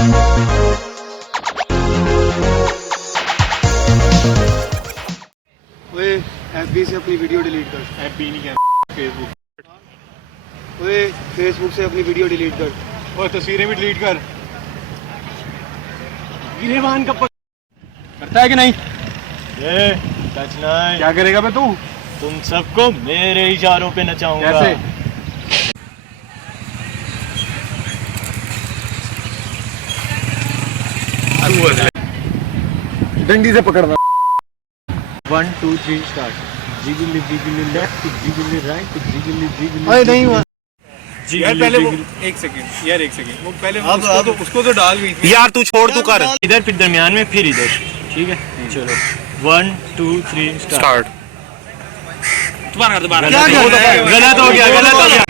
ओए एफबी से अपनी वीडियो डिलीट कर। एफबी नहीं क्या, फेसबुक। ओए फेसबुक से अपनी वीडियो डिलीट कर। और तस्वीरें भी डिलीट कर। गिरेबान का करता है कि नहीं? ये टच नहीं। क्या करेगा बे तू? तुम सबको मेरे इशारों पे नचाऊंगा। कैसे? डंडी से पकड़ना। 1 2 3 start. Jiggly jiggly left, jiggly right, jiggly jiggly. अरे नहीं हुआ यार पहले वो एक सेकंड वो पहले उसको तो डाल भी यार तू छोड़, तू कर इधर, फिर दरमियान में, फिर इधर। ठीक है चलो 1 2 3 स्टार्ट। दोबारा गलत हो गया, गलत हो गया।